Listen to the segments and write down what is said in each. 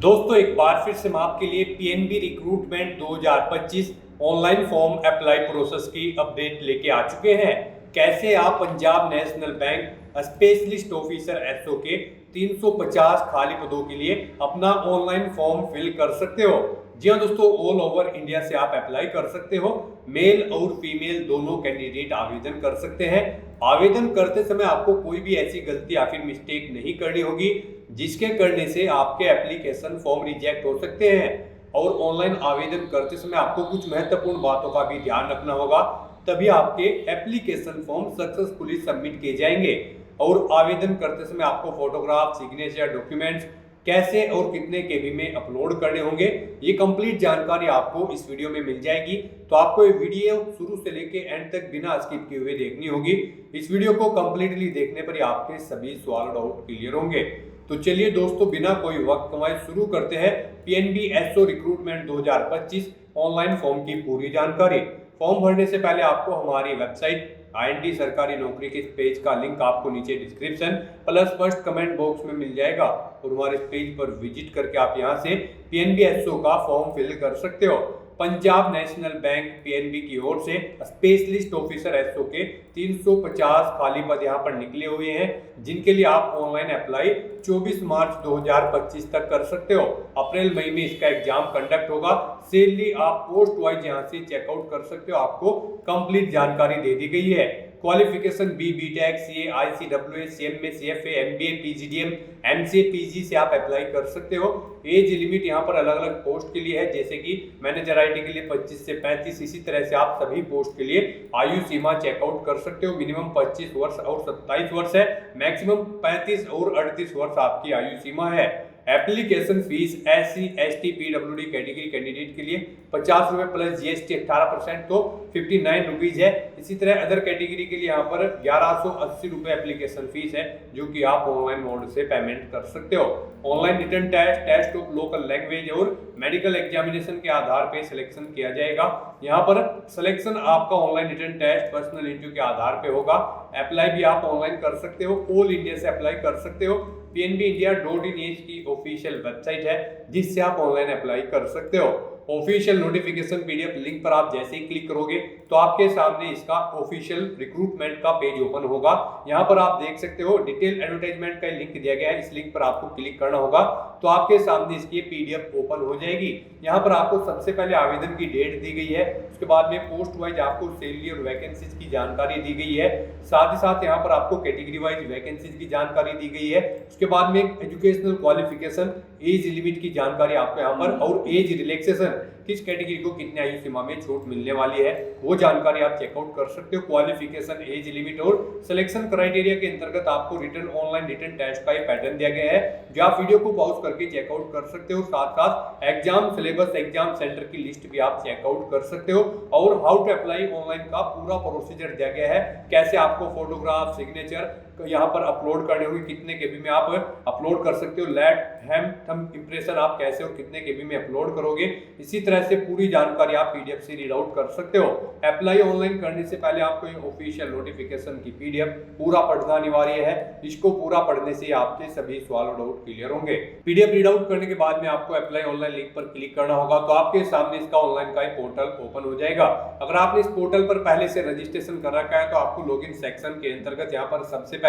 दोस्तों एक बार फिर से मैं आपके लिए PNB recruitment 2025 online form apply process की अपडेट लेके आ चुके हैं। कैसे आप Punjab national bank specialist officer SO के 350 खाली पदों के लिए अपना ऑनलाइन फॉर्म फिल कर सकते हो। जी हाँ दोस्तों, ऑल ओवर इंडिया से आप अप्लाई कर सकते हो। मेल और फीमेल दोनों कैंडिडेट आवेदन कर सकते हैं। आवेदन करते समय आपको कोई भी ऐसी गलती या फिर मिस्टेक नहीं करनी होगी जिसके करने से आपके एप्लीकेशन फॉर्म रिजेक्ट हो सकते हैं। और ऑनलाइन आवेदन करते समय आपको कुछ महत्वपूर्ण बातों का भी ध्यान रखना होगा, तभी आपके एप्लीकेशन फॉर्म सक्सेसफुली सबमिट किए जाएंगे। और आवेदन करते समय आपको फोटोग्राफ, सिग्नेचर, डॉक्यूमेंट्स कैसे और कितने केबी में अपलोड करने होंगे, ये कंप्लीट जानकारी आपको इस वीडियो में मिल जाएगी। तो आपको ये वीडियो शुरू से लेके एंड तक बिना स्किप किए हुए देखनी होगी। इस वीडियो को कंप्लीटली देखने पर ही आपके सभी सवाल डाउट क्लियर होंगे। तो चलिए दोस्तों, बिना कोई वक्त गंवाए शुरू करते हैं PNB SO recruitment 2025 online form की पूरी जानकारी। फॉर्म भरने से पहले आपको हमारी वेबसाइट आईएनटी सरकारी नौकरी के पेज का लिंक आपको नीचे description plus first comment box में मिल जाएगा और हमारे पेज पर विजिट करके आप यहां से पीएनबी एसओ का फॉर्म फिल कर सकते हो। पंजाब नेशनल बैंक पीएनबी की ओर से स्पेशलिस्ट ऑफिसर एसओ के 350 खाली पद यहाँ पर निकले हुए हैं, जिनके लिए आप ऑनलाइन अप्लाई 24 मार्च 2025 तक कर सकते हो। अप्रैल मई में इसका एग्जाम कंडक्ट होगा। सैलरी आप पोस्ट वाइज यहाँ से चेकआउट कर सकते हो। आपको कंप्लीट जानकारी दे दी गई है। Qualification BTech, CA, ICWA, CMA, CFA, MBA, PGDM, MCA, PG से आप अप्लाई कर सकते हो। एज लिमिट यहाँ पर अलग अलग पोस्ट के लिए है, जैसे कि मैनेजर आईटी के लिए 25 से 35। इसी तरह से आप सभी पोस्ट के लिए आयु सीमा चेकआउट कर सकते हो। मिनिमम 25 वर्ष और 27 वर्ष है, मैक्सिमम 35 और 38 वर्ष आपकी आयु सीमा है। Application fees SC, ST, PWD category candidate के लिए 50 रुपए प्लस जीएसटी 18% तो 59 रुपीज है। इसी तरह अदर कैटेगरी के लिए यहाँ पर 1180 रुपए एप्लीकेशन फीस है, जो कि आप ऑनलाइन मोड से पेमेंट कर सकते हो। Online written test, test of local language और मेडिकल एग्जामिनेशन के आधार पर सिलेक्शन किया जाएगा। यहाँ पर सिलेक्शन आपका online written test, personal interview के आधार पे होगा। अप्लाई भी आप ऑनलाइन कर सकते हो, ऑल इंडिया से अप्लाई कर सकते हो। pnbindia.in की ऑफिशियल वेबसाइट है, जिससे आप ऑनलाइन अप्लाई कर सकते हो। ऑफिशियल नोटिफिकेशन पीडीएफ लिंक पर आप जैसे ही क्लिक करोगे तो आपके सामने इसका ऑफिशियल रिक्रूटमेंट का पेज ओपन होगा। यहाँ पर आप देख सकते हो डिटेल एडवर्टाइजमेंट का लिंक दिया गया है। इस लिंक पर आपको क्लिक करना होगा तो आपके सामने इसकी पीडीएफ ओपन हो जाएगी। यहाँ पर आपको सबसे पहले आवेदन की डेट दी गई है, उसके बाद में पोस्ट वाइज आपको सैलरी और वैकेंसीज की जानकारी दी गई है। साथ ही साथ यहाँ पर आपको कैटेगरी वाइज वैकेंसीज की जानकारी दी गई है। उसके बाद में एजुकेशनल क्वालिफिकेशन, एज लिमिट की जानकारी आपको यहाँ पर, और एज रिलैक्सेशन किस कैटेगरी को कितने आयु सीमा में छूट मिलने वाली है वो जानकारी आप चेकआउट कर सकते हो। क्वालिफिकेशन, एज लिमिट और सिलेक्शन क्राइटेरिया के अंतर्गत आपको रिटर्न ऑनलाइन रिटर्न टेस्ट का पैटर्न दिया गया है, जो आप वीडियो को पॉज करके चेकआउट कर सकते हो। साथ साथ एग्जाम सिलेबस, एग्जाम सेंटर की लिस्ट भी आप चेकआउट कर सकते हो। और हाउ टू अप्लाई ऑनलाइन का पूरा प्रोसीजर दिया गया है, कैसे आपको फोटोग्राफ, सिग्नेचर यहाँ पर अपलोड करने होंगे, कितने केबी में आप अपलोड कर सकते हो, लैट हैम थंब इंप्रेशन आप कैसे और कितने केबी में अपलोड करोगे। इसी तरह से पूरी जानकारी आप पीडीएफ से रीड आउट कर सकते हो। अप्लाई ऑनलाइन करने से पहले आपको ये ऑफिशियल नोटिफिकेशन की पीडीएफ पूरा पढ़ना अनिवार्य है। इसको पूरा पढ़ने से आपके सभी सवाल और डाउट क्लियर होंगे। पीडीएफ रीड आउट करने के बाद में आपको अप्लाई ऑनलाइन लिंक पर क्लिक करना होगा, तो आपके सामने इसका ऑनलाइन का पोर्टल ओपन हो जाएगा। अगर आपने इस पोर्टल पर पहले से रजिस्ट्रेशन कर रखा है तो आपको लॉगिन सेक्शन के अंतर्गत यहाँ पर सबसे पहले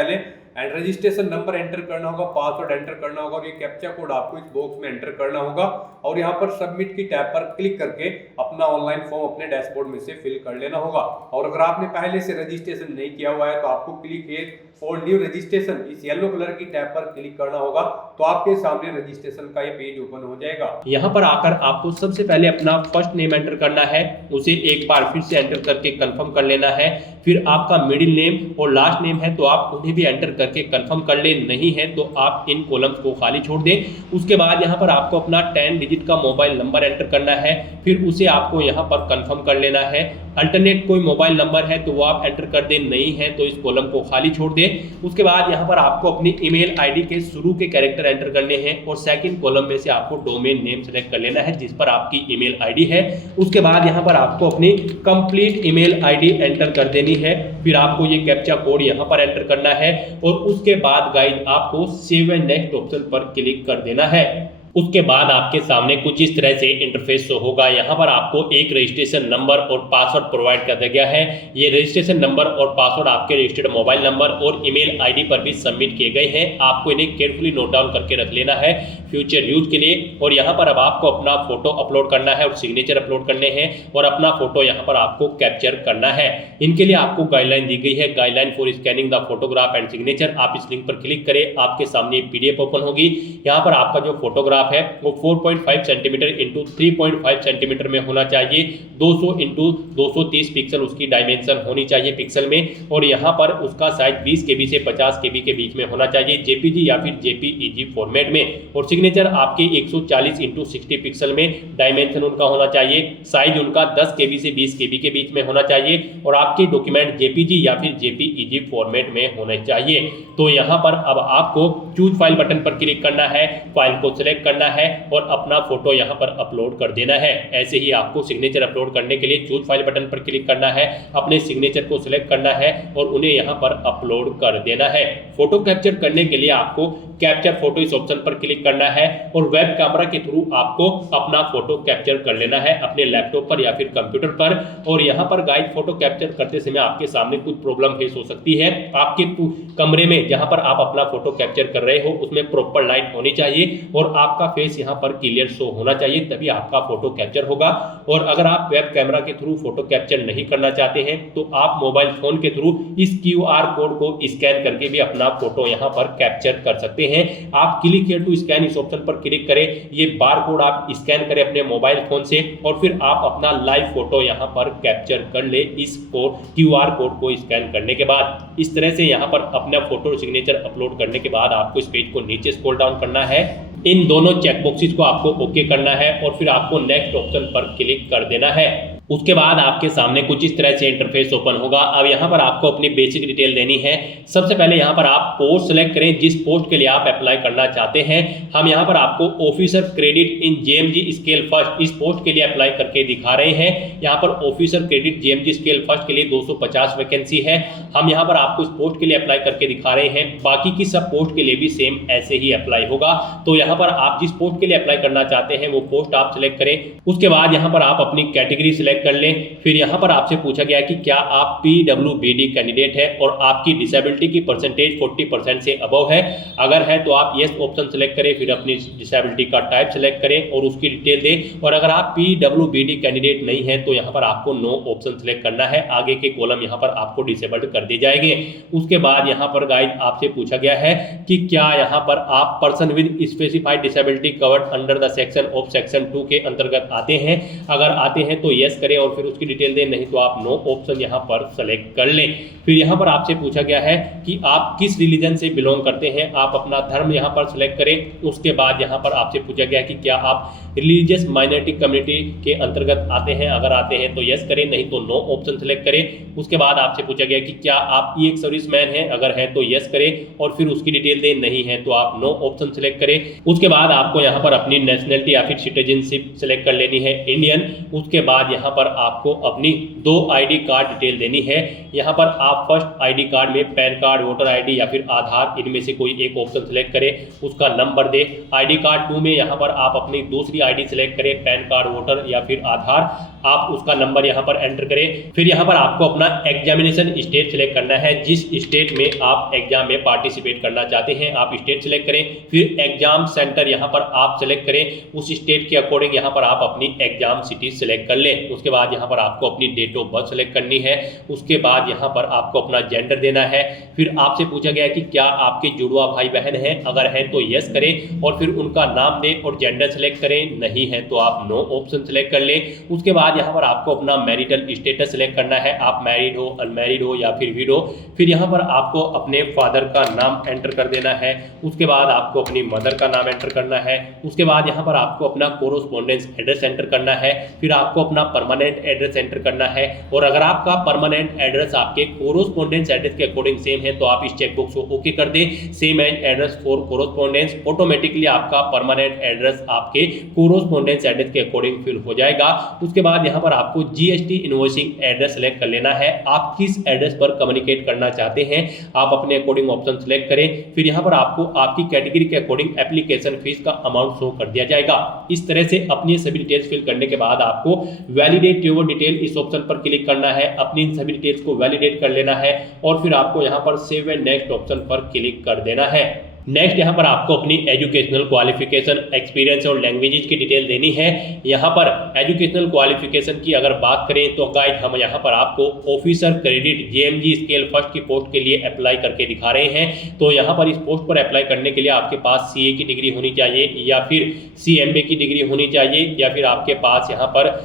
रजिस्ट्रेशन नंबर एंटर करना होगा, पासवर्ड एंटर करना होगा और ये कैप्चा कोड आपको इस बॉक्स में एंटर करना होगा। और यहाँ पर सबमिट की टैब पर क्लिक करके अपना ऑनलाइन फॉर्म अपने डैशबोर्ड में से फिल कर लेना होगा। और अगर आपने पहले से रजिस्ट्रेशन नहीं किया हुआ है तो आपको click here for new registration, इस येलो कलर की टैब पर क्लिक करना होगा, तो आपके सामने रजिस्ट्रेशन का ये पेज ओपन हो जाएगा। यहाँ पर आकर आपको सबसे पहले अपना फर्स्ट नेम एंटर करना है, उसे एक बार फिर से एंटर करके कंफर्म कर लेना है। फिर आपका मिडिल नेम और लास्ट नेम है तो आप उन्हें भी एंटर करके कंफर्म कर ले, नहीं है तो आप इन कॉलम्स को खाली छोड़ दें। उसके बाद यहाँ पर आपको अपना 10 डिजिट का मोबाइल नंबर एंटर करना है, फिर उसे आपको यहाँ पर कंफर्म कर लेना है। अल्टरनेट कोई मोबाइल नंबर है तो वो आप एंटर कर दें, नहीं है तो इस कॉलम को खाली छोड़ दें। उसके बाद यहाँ पर आपको अपनी ईमेल आईडी के शुरू के कैरेक्टर एंटर करने हैं और सेकंड कॉलम में से आपको डोमेन नेम सेलेक्ट कर लेना है जिस पर आपकी ईमेल आईडी है। उसके बाद यहाँ पर आपको अपनी कंप्लीट ईमेल आईडी एंटर कर देनी है। फिर आपको ये कैप्चा कोड यहाँ पर एंटर करना है और उसके बाद गाइस आपको सेव एंड नेक्स्ट ऑप्शन पर क्लिक कर देना है। उसके बाद आपके सामने कुछ इस तरह से इंटरफेस शो होगा। यहाँ पर आपको एक रजिस्ट्रेशन नंबर और पासवर्ड प्रोवाइड कर दिया गया है। ये रजिस्ट्रेशन नंबर और पासवर्ड आपके रजिस्टर्ड मोबाइल नंबर और ईमेल आईडी पर भी सबमिट किए गए हैं। आपको इन्हें केयरफुली नोट डाउन करके रख लेना है फ्यूचर यूज के लिए। और यहाँ पर अब आपको अपना फोटो अपलोड करना है और सिग्नेचर अपलोड करने हैं और अपना फोटो यहाँ पर आपको कैप्चर करना है। इनके लिए आपको गाइडलाइन दी गई है, guideline for scanning the photograph and signature. आप इस लिंक पर क्लिक करें, आपके सामने PDF ओपन होगी। यहाँ पर आपका जो फोटोग्राफ है वो 4.5 सेंटीमीटर इंटू 3.5 सेंटीमीटर में होना चाहिए। 200 इंटू 230 पिक्सल उसकी डायमेंशन होनी चाहिए पिक्सल में। और यहाँ पर उसका साइज 20 KB से 50 KB के बीच में होना चाहिए, JPG या फिर JPEG फॉर्मेट में। और सिग्नेचर आपके 140 इंटू 60 पिक्सल में डायमेंशन उनका होना चाहिए। साइज उनका 10 KB से 20 KB के बीच में होना चाहिए और आपके डॉक्यूमेंट JPG या फिर JPEG फॉर्मेट में होने चाहिए। तो यहाँ पर अब आपको चूज फाइल बटन पर क्लिक करना है, फाइल को सिलेक्ट करना है और अपना फोटो यहाँ पर अपलोड कर देना है। ऐसे ही आपको सिग्नेचर अपलोड करने के लिए चूज फाइल बटन पर क्लिक करना है, अपने सिग्नेचर को सिलेक्ट करना है और उन्हें यहाँ पर अपलोड कर देना है। फोटो कैप्चर करने के लिए आपको कैप्चर फोटो इस ऑप्शन पर क्लिक करना है और वेब कैमरा के थ्रू आपको अपना फोटो कैप्चर कर लेना है अपने लैपटॉप पर या फिर कंप्यूटर पर। और यहाँ पर गाइड फोटो कैप्चर करते समय आपके सामने कुछ प्रॉब्लम फेस हो सकती है। आपके कमरे में जहाँ पर आप अपना फोटो कैप्चर कर रहे हो उसमें प्रॉपर लाइट होनी चाहिए और आपका फेस यहाँ पर क्लियर शो होना चाहिए, तभी आपका फोटो कैप्चर होगा। और अगर आप वेब कैमरा के थ्रू फोटो कैप्चर नहीं करना चाहते हैं तो आप मोबाइल फोन के थ्रू इस QR कोड को स्कैन करके भी अपना फोटो यहाँ पर कैप्चर कर सकते हैं। आप क्लिक हियर टू स्कैन इस ऑप्शन पर क्लिक करें, ये बार कोड आप स्कैन करें अपने मोबाइल फोन से और फिर आप अपना लाइव फोटो यहाँ पर कैप्चर कर ले इस QR कोड को स्कैन करने के बाद। इस तरह से यहाँ पर अपना फोटो सिग्नेचर अपलोड करने के बाद आपको इस पेज को नीचे स्क्रॉल डाउन करना है, इन दोनों चेक बॉक्सेस को आपको ओके करना है और फिर आपको नेक्स्ट ऑप्शन पर क्लिक कर देना है। उसके बाद आपके सामने कुछ इस तरह से इंटरफेस ओपन होगा। अब यहाँ पर आपको अपनी बेसिक डिटेल देनी है। सबसे पहले यहाँ पर आप पोस्ट सेलेक्ट करें जिस पोस्ट के लिए आप अप्लाई करना चाहते हैं। हम यहाँ पर आपको officer credit in JMG scale first इस पोस्ट के लिए अप्लाई करके दिखा रहे हैं। यहाँ पर officer credit JMG scale first के लिए 250 वैकेंसी है। हम यहाँ पर आपको इस पोस्ट के लिए अप्लाई करके दिखा रहे हैं। बाकी की सब पोस्ट के लिए भी सेम ऐसे ही अप्लाई होगा। तो यहाँ पर आप जिस पोस्ट के लिए अप्लाई करना चाहते हैं वो पोस्ट आप सिलेक्ट करें। उसके बाद यहाँ पर आप अपनी कैटेगरी सिलेक्ट कर लें। फिर यहाँ पर आपसे पूछा गया कि क्या आप PWBD कैंडिडेट है और आपकी डिसेबिलिटी की परसेंटेज 40% से अबव है। अगर है तो आप यस ऑप्शन सेलेक्ट करें, फिर अपनी डिसेबिलिटी का टाइप सेलेक्ट करें और उसकी डिटेल दें। और अगर आप PWBD कैंडिडेट नहीं है तो यहाँ पर आपको नो ऑप्शन सेलेक्ट करना है। आगे के कॉलम यहाँ पर आपको डिसेबल्ड कर दिए जाएंगे। उसके बाद यहाँ पर गाइड आपसे पूछा गया है कि क्या यहाँ पर आप person with specified disability covered under the section of section 2 के अंतर्गत आते हैं। अगर आते हैं तो यस करें और फिर उसकी डिटेल दें, नहीं तो आप नो ऑप्शन यहाँ पर सेलेक्ट कर लें। फिर यहाँ पर आपसे पूछा गया है कि आप किस रिलीजन से बिलोंग करते हैं। आप अपना धर्म यहाँ पर सेलेक्ट करें। उसके बाद यहाँ पर आपसे पूछा गया कि क्या आप रिलीजियस माइनॉरिटी कम्युनिटी के अंतर्गत आते हैं। अगर आते हैं तो यस करें, नहीं तो नो ऑप्शन सेलेक्ट करें। उसके बाद आपसे पूछा गया कि क्या आप एक सर्विसमैन हैं। अगर है तो यस करें और फिर उसकी डिटेल दें, नहीं है तो आप नो ऑप्शन सेलेक्ट करें। उसके बाद आपको यहाँ पर अपनी नेशनलिटी या फिर सिटीजनशिप सेलेक्ट कर लेनी है, इंडियन। उसके बाद यहाँ पर आपको अपनी 2 ID कार्ड डिटेल देनी है। यहाँ पर आप फर्स्ट ID कार्ड में पैन कार्ड, वोटर ID या फिर आधार, इनमें से कोई एक ऑप्शन सेलेक्ट करें, उसका नंबर दे। ID कार्ड 2 में यहाँ पर आप अपनी दूसरी ID सेलेक्ट करें, पैन कार्ड, वोटर या फिर आधार, आप उसका नंबर यहाँ पर एंटर करें। फिर यहाँ पर आपको अपना एग्जामिनेशन स्टेट सेलेक्ट करना है, जिस स्टेट में आप एग्जाम में पार्टिसिपेट करना चाहते हैं आप स्टेट सेलेक्ट करें। फिर एग्जाम सेंटर यहाँ पर आप सेलेक्ट करें, उस स्टेट के अकॉर्डिंग यहाँ पर आप अपनी एग्जाम सिटी सेलेक्ट कर लें। उसके बाद यहाँ पर आपको अपनी डेट ऑफ बर्थ सेलेक्ट करनी है। उसके बाद यहाँ पर आपको अपना जेंडर देना है। फिर आपसे पूछा गया कि क्या आपके जुड़वा भाई बहन हैं। अगर है तो यस करें और फिर उनका नाम दें और जेंडर सेलेक्ट करें, नहीं है तो आप नो ऑप्शन सेलेक्ट कर लें। उसके बाद यहाँ पर आपको अपना मैरिटल स्टेटस सेलेक्ट करना है, आप मैरिड हो, अनमैरिड हो या फिर विडो। फिर यहाँ पर आपको अपने फादर का नाम एंटर कर देना है। उसके बाद आपको अपनी मदर का नाम एंटर करना है। उसके बाद यहाँ पर आपको अपना कोरोस्पोंडेंस एड्रेस एंटर करना है। फिर आपको अपना परमानेंट एड्रेस एंटर करना है। और अगर आपका परमानेंट एड्रेस आपके कोरोस्पोंडेंस एड्रेस के अकॉर्डिंग सेम है तो आप इस चेकबॉक्स को ओके कर दें, same as address for correspondence. Automatically आपका परमानेंट एड्रेस आपके कोरोस्पोंडेंस एड्रेस के अकॉर्डिंग फिल हो जाएगा। उसके बाद बाद यहाँ पर आपको जीएसटी इनवॉइसिंग एड्रेस सेलेक्ट कर लेना है। आप किस एड्रेस पर कम्युनिकेट करना चाहते हैं आप अपने अकॉर्डिंग ऑप्शन सेलेक्ट करें। फिर यहाँ पर आपको आपकी कैटेगरी के अकॉर्डिंग एप्लीकेशन फीस का अमाउंट शो कर दिया जाएगा। इस तरह से अपनी सभी डिटेल्स फिल करने के बाद आपको वैलिडेट योर डिटेल इस ऑप्शन पर क्लिक करना है, अपनी इन सभी डिटेल्स को वैलिडेट कर लेना है और फिर आपको यहाँ पर सेव एंड नेक्स्ट ऑप्शन पर क्लिक कर देना है। नेक्स्ट यहाँ पर आपको अपनी एजुकेशनल क्वालिफिकेशन, एक्सपीरियंस और लैंग्वेजेस की डिटेल देनी है। यहाँ पर एजुकेशनल क्वालिफिकेशन की अगर बात करें तो गाइड हम यहाँ पर आपको ऑफिसर क्रेडिट जेएमजी स्केल फर्स्ट की पोस्ट के लिए अप्लाई करके दिखा रहे हैं। तो यहाँ पर इस पोस्ट पर अप्लाई करने के लिए आपके पास सीए की डिग्री होनी चाहिए या फिर सीएमए की डिग्री होनी चाहिए या फिर आपके पास यहाँ पर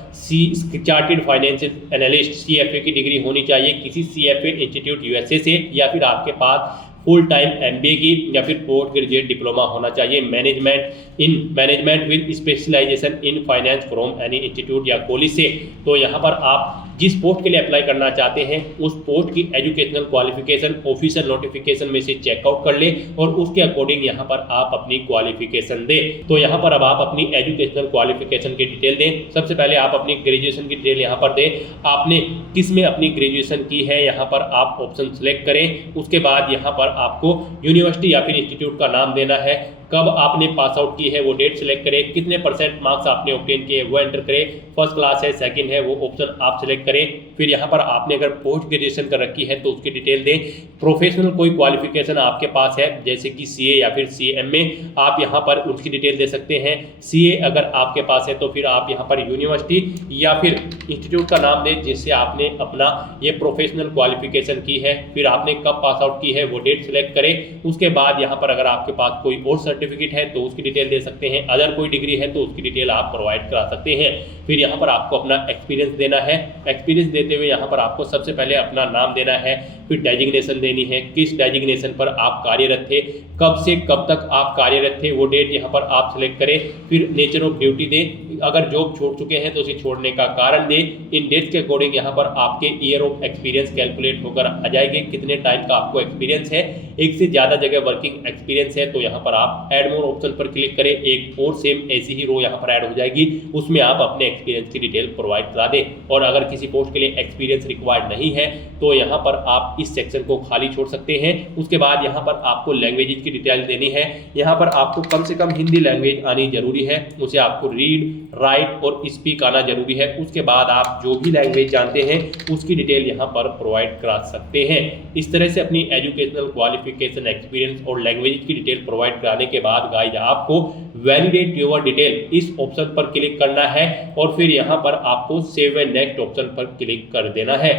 चार्टेड फाइनेंशियल एनालिस्ट सीएफए की डिग्री होनी चाहिए किसी सीएफए इंस्टीट्यूट यूएसए से, या फिर आपके पास फुल टाइम एमबीए की या फिर पोस्ट ग्रेजुएट डिप्लोमा होना चाहिए management with specialisation in finance from any institute या कॉलेज से। तो यहाँ पर आप जिस पोस्ट के लिए अप्लाई करना चाहते हैं उस पोस्ट की एजुकेशनल क्वालिफिकेशन ऑफिशियल नोटिफिकेशन में से चेकआउट कर ले और उसके अकॉर्डिंग यहाँ पर आप अपनी क्वालिफिकेशन दें। तो यहाँ पर अब आप अपनी एजुकेशनल क्वालिफिकेशन की डिटेल दें। सबसे पहले आप अपनी ग्रेजुएशन की डिटेल यहाँ पर दें। आपने किस में अपनी ग्रेजुएशन की है यहाँ पर आप ऑप्शन सेलेक्ट करें। उसके बाद यहाँ पर आपको यूनिवर्सिटी या फिर इंस्टीट्यूट का नाम देना है, कब आपने पास आउट की है वो डेट सेलेक्ट करें, कितने % मार्क्स आपने ऑब्टेन किए वो एंटर करें, फर्स्ट क्लास है सेकंड है वो ऑप्शन आप सेलेक्ट करें। फिर यहाँ पर आपने अगर पोस्ट ग्रेजुएशन कर रखी है तो उसकी डिटेल दें। प्रोफेशनल कोई क्वालिफिकेशन आपके पास है जैसे कि सीए या फिर सीएमए आप यहाँ पर उसकी डिटेल दे सकते हैं। सीए अगर आपके पास है तो फिर आप यहाँ पर यूनिवर्सिटी या फिर इंस्टीट्यूट का नाम दें जिससे आपने अपना ये प्रोफेशनल क्वालिफिकेशन की है। फिर आपने कब पास आउट की है वो डेट सेलेक्ट करें। उसके बाद यहाँ पर अगर आपके पास कोई और सर्टिफिकेट है तो उसकी डिटेल दे सकते हैं, अदर कोई डिग्री है तो उसकी डिटेल आप प्रोवाइड करा सकते हैं। फिर यहाँ पर आपको अपना एक्सपीरियंस देना है। एक्सपीरियंस देते हुए यहाँ पर आपको सबसे पहले अपना नाम देना है, फिर डेजिग्नेशन देनी है, किस डेजिग्नेशन पर आप कार्यरत थे, कब से कब तक आप कार्यरत थे वो डेट यहाँ पर आप सेलेक्ट करें। फिर नेचर ऑफ ड्यूटी दें, अगर जॉब छोड़ चुके हैं तो उसे छोड़ने का कारण दें। इन डेट्स के अकॉर्डिंग यहाँ पर आपके ईयर ऑफ एक्सपीरियंस कैलकुलेट होकर आ जाएंगे, कितने टाइम का आपको एक्सपीरियंस है। एक से ज़्यादा जगह वर्किंग एक्सपीरियंस है तो यहाँ पर आप ऐड मोर ऑप्शन पर क्लिक करें, एक और सेम ऐसी ही रो यहाँ पर ऐड हो जाएगी, उसमें आप अपने एक्सपीरियंस की डिटेल प्रोवाइड करा दें। और अगर किसी पोस्ट के लिए एक्सपीरियंस रिक्वायर्ड नहीं है तो यहाँ पर आप इस सेक्शन को खाली छोड़ सकते हैं। उसके बाद यहाँ पर आपको लैंग्वेजेस की डिटेल देनी है। यहाँ पर आपको कम से कम हिंदी लैंग्वेज आनी जरूरी है, उसे आपको रीड राइट और स्पीक आना जरूरी है। उसके बाद आप जो भी लैंग्वेज जानते हैं उसकी डिटेल यहाँ पर प्रोवाइड करा सकते हैं। इस तरह से अपनी एजुकेशनल क्वालिफिकेशन, एक्सपीरियंस और लैंग्वेज की डिटेल प्रोवाइड कराने के बाद गाइस आपको वैलिडेट योर डिटेल इस ऑप्शन पर क्लिक करना है और फिर यहाँ पर आपको सेव एंड नेक्स्ट ऑप्शन पर क्लिक कर देना है।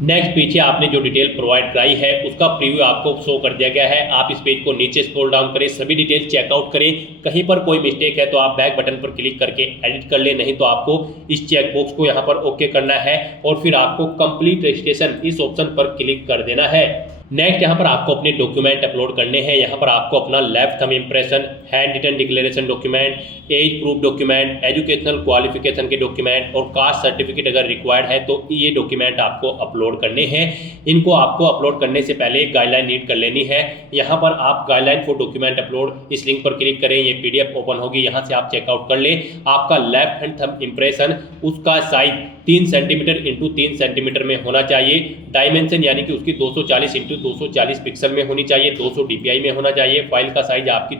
नेक्स्ट पीछे आपने जो डिटेल प्रोवाइड कराई है उसका प्रीव्यू आपको शो कर दिया गया है। आप इस पेज को नीचे स्क्रॉल डाउन करें, सभी डिटेल चेकआउट करें। कहीं पर कोई मिस्टेक है तो आप बैक बटन पर क्लिक करके एडिट कर ले, नहीं तो आपको इस चेक बॉक्स को यहाँ पर ओके करना है और फिर आपको कंप्लीट रजिस्ट्रेशन इस ऑप्शन पर क्लिक कर देना है। नेक्स्ट यहाँ पर आपको अपने डॉक्यूमेंट अपलोड करने हैं। यहाँ पर आपको अपना left thumb impression, hand written declaration document, age proof document, educational qualification के डॉक्यूमेंट और कास्ट सर्टिफिकेट अगर रिक्वायर्ड है तो ये डॉक्यूमेंट आपको अपलोड करने हैं। इनको आपको अपलोड करने से पहले एक गाइडलाइन रीड कर लेनी है। यहाँ पर आप गाइडलाइन फॉर डॉक्यूमेंट अपलोड इस लिंक पर क्लिक करें, ये PDF ओपन होगी, यहाँ से आप चेकआउट कर लें। आपका लेफ्ट हैंड थंब इंप्रेशन उसका साइज 3 सेंटीमीटर इंटू 3 सेंटीमीटर में होना चाहिए। डायमेंशन यानी कि उसकी 240 इंटू 240 पिक्सल में होनी चाहिए, 200 DPI में होना चाहिए। फाइल का साइज आपकी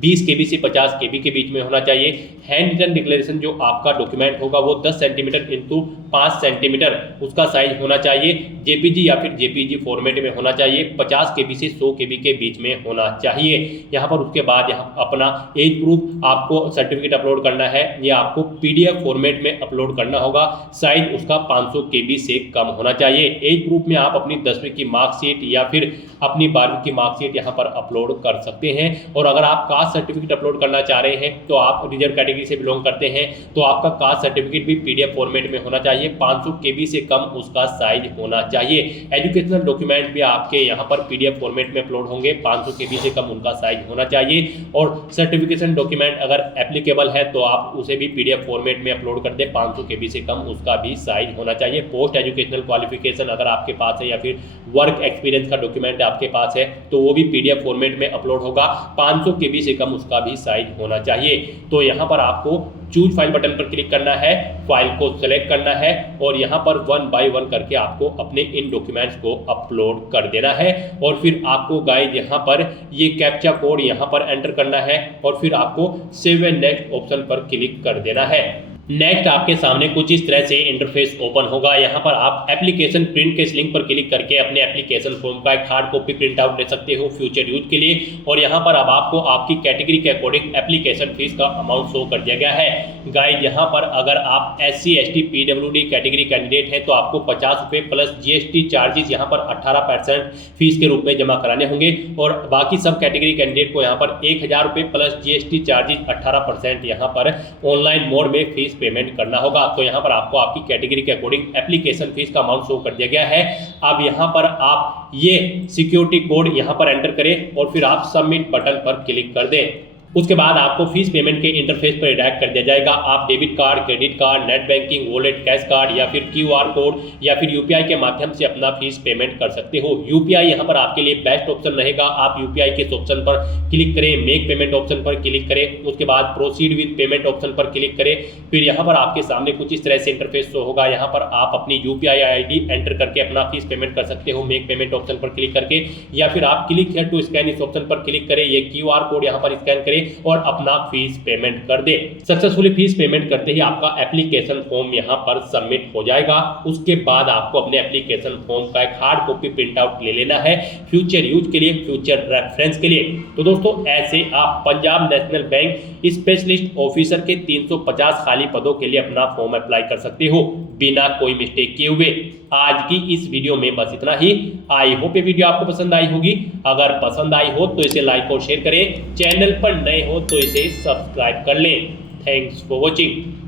20 KB से 50 KB के बीच में होना चाहिए। हैंड रिटन डिक्लेरेशन जो आपका डॉक्यूमेंट होगा वो 10 सेंटीमीटर इंटू 5 सेंटीमीटर उसका साइज होना चाहिए। JPG या फिर JPG फॉर्मेट में होना चाहिए। 50 KB से 100 KB के बीच में होना चाहिए। यहाँ पर उसके बाद यहाँ अपना एज प्रूफ आपको सर्टिफिकेट अपलोड करना है, ये आपको PDF फॉर्मेट में अपलोड करना होगा। साइज उसका 500 KB से कम होना चाहिए। एज प्रूफ में आप अपनी 10वीं की मार्कशीट या फिर अपनी 12वीं की मार्कशीट यहाँ पर अपलोड कर सकते हैं। और अगर आप कास्ट सर्टिफिकेट अपलोड करना चाह रहे हैं तो आप रिजर्व कैटेगरी से बिलोंग करते हैं तो आपका कास्ट सर्टिफिकेट भी PDF फॉर्मेट में होना चाहिए। 500 KB से कम उसका साइज होना चाहिए। एजुकेशनल डॉक्यूमेंट भी आपके यहाँ पर PDF फॉर्मेट में अपलोड होंगे, 500 KB से कम उनका साइज होना चाहिए। और सर्टिफिकेशन डॉक्यूमेंट अगर एप्लीकेबल है तो आप उसे भी PDF फॉर्मेट में अपलोड कर दें, 500 KB से कम उसका भी साइज होना चाहिए। पोस्ट एजुकेशनल क्वालिफिकेशन अगर आपके पास है या फिर वर्क एक्सपीरियंस का डॉक्यूमेंट आपके पास है तो वो भी PDF फॉर्मेट में अपलोड होगा, 500 KB से कम उसका भी साइज होना चाहिए। तो यहाँ पर आपको चूज फाइल बटन पर क्लिक करना है, फाइल को सेलेक्ट करना है और यहाँ पर 1 बाय 1 करके आपको अपने इन डॉक्यूमेंट्स को अपलोड कर देना है। और फिर आपको गाइस यहाँ पर ये कैप्चा कोड यहाँ पर एंटर करना है और फिर आपको सेव एंड नेक्स्ट ऑप्शन पर क्लिक कर देना है। नेक्स्ट आपके सामने कुछ इस तरह से इंटरफेस ओपन होगा। यहाँ पर आप एप्लीकेशन प्रिंट के इस लिंक पर क्लिक करके अपने एप्लीकेशन फॉर्म का एक हार्ड कॉपी प्रिंट आउट ले सकते हो फ्यूचर यूज के लिए। और यहाँ पर अब आपको आपकी कैटेगरी के अकॉर्डिंग एप्लीकेशन फीस का अमाउंट शो कर दिया गया है। गाइस यहाँ पर अगर आप SC ST PWD category candidate हैं तो आपको 50 रुपये प्लस GST चार्जेस यहाँ पर 18% फीस के रूप में जमा कराने होंगे और बाकी सब कैटेगरी कैंडिडेट को यहाँ पर 1000 रुपये प्लस GST चार्जेस 18% यहाँ पर ऑनलाइन मोड में फीस पेमेंट करना होगा। तो यहाँ पर आपको आपकी कैटेगरी के अकॉर्डिंग एप्लीकेशन फीस का अमाउंट शो कर दिया गया है। अब यहाँ पर आप ये सिक्योरिटी कोड यहाँ पर एंटर करें और फिर आप सबमिट बटन पर क्लिक कर दें। उसके बाद आपको फीस पेमेंट के इंटरफेस पर रिडायरेक्ट कर दिया जाएगा। आप debit card, credit card, net banking, wallet, cash card या फिर QR कोड या फिर UPI के माध्यम से अपना फीस पेमेंट कर सकते हो। UPI यहाँ पर आपके लिए बेस्ट ऑप्शन रहेगा। आप UPI के ऑप्शन पर क्लिक करें, मेक पेमेंट ऑप्शन पर क्लिक करें, उसके बाद प्रोसीड विद पेमेंट ऑप्शन पर क्लिक करें। फिर यहाँ पर आपके सामने कुछ इस तरह से इंटरफेस शो होगा। यहाँ पर आप अपनी UPI ID एंटर करके अपना फीस पेमेंट कर सकते हो मेक पेमेंट ऑप्शन पर क्लिक करके, या फिर आप क्लिक हियर टू स्कैन इस ऑप्शन पर क्लिक करें, ये QR कोड यहाँ पर स्कैन करें और अपना फीस पेमेंट कर दे। सक्सेसफुली फीस पेमेंट करते ही आपका एप्लीकेशन फॉर्म यहाँ पर सबमिट हो जाएगा। उसके बाद आपको अपने एप्लीकेशन फॉर्म का एक हार्ड कॉपी प्रिंट आउट ले लेना है फ्यूचर यूज के लिए, फ्यूचर रेफरेंस के लिए। तो दोस्तों ऐसे आप Punjab national bank specialist officer के 350 खाली पदों के लिए अपना फॉर्म अप्लाई कर सकते हो बिना कोई मिस्टेक किए हुए। आज की इस वीडियो में बस इतना ही। आई होप ये वीडियो आपको पसंद आई होगी। अगर पसंद आई हो तो इसे लाइक और शेयर करें, चैनल पर नए हो तो इसे सब्सक्राइब कर लें। Thanks for watching.